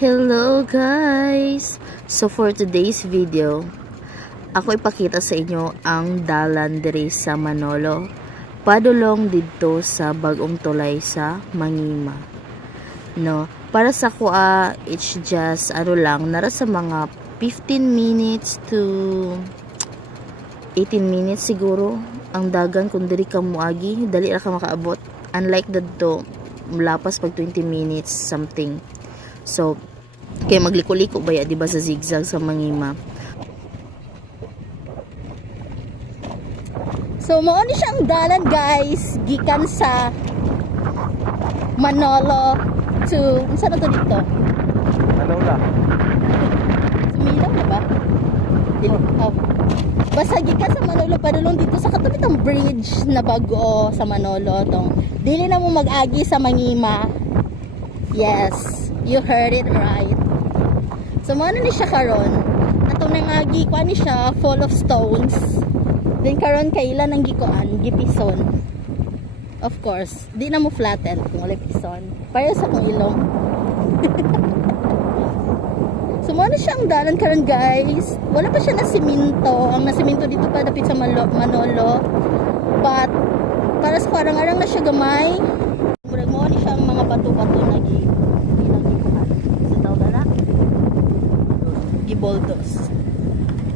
Hello guys! So for today's video, ako ipakita sa inyo ang dalan diri sa Manolo padulong didto sa bagong tulay sa Mangima. No, para sa kuha it's just nara sa mga 15 minutes to 18 minutes siguro ang dagan kung diri ka muagi, dali ra ka makaabot. Unlike didto, lapas pag 20 minutes something. So kaya magliko-liko ba ya, diba, sa zigzag sa Mangima. So mao ni siyang dalan guys, gikan sa Manolo to saan na to dito? Manolo. Sumilaw na ba? Dili. Oh. Basta gikan sa Manolo padulong dito sa katapit ang bridge na bago sa Manolo tong. Dili na mo mag-agi sa Mangima. Yes, you heard it right. So, ano ni siya karon? Atong nangagi, kuha ni siya, full of stones. Then, karon kailan ang gikuan? Gipison. Of course, di na mo flatten kung wala pison. Para sa kong ilong. So, ano siya ang dalan karon guys? Wala pa siya na siminto. Ang nasiminto dito pa dapit sa Manolo. But, para sa karang-arang na siya gamay. Murag mo ni siya ang mga bato-bato na giboldos.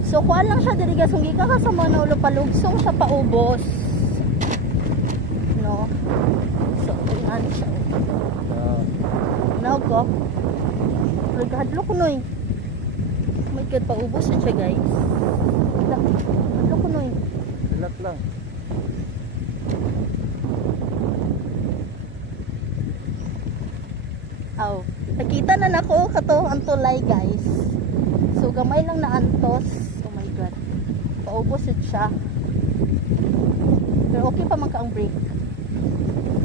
So kuan lang siya diri guys, kung gika ka sa Manolo palugsong siya paubos. No. So tingnan siya. Now go. Hadlok noy. Oh my god, paubos siya guys. Hadlok noy. Silat lang. Aw, nakita na nako kato ang tulay guys. So gamay lang na antos. Oh my god. Paubos siya. Pero okay pa man ka ang brake.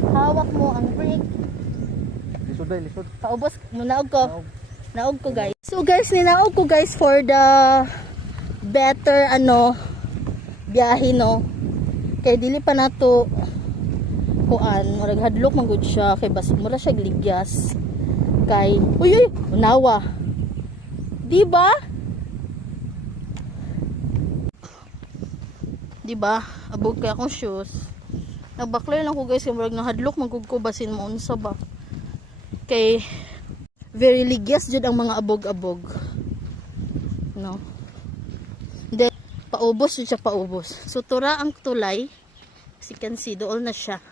Hawak mo ang brake. Lisod day, lisod. Paubos mo naog ko. Naog ko guys. So guys, ninaog ko guys for the better biyahe no. Kay dili pa nato kuan, murag hadlok man gud siya kay basig mura siya gligyas. Kay uy unawa. Diba? Diba? Abog kaya akong shoes. Nagbaklay lang ko guys. Kamurag nahadlok magkog ko basin mo unsa ba. Kay very ligyas jud ang mga abog-abog. No? Then, paubos jud siya paubos. So, tura ang tulay. As you can see, dool na siya.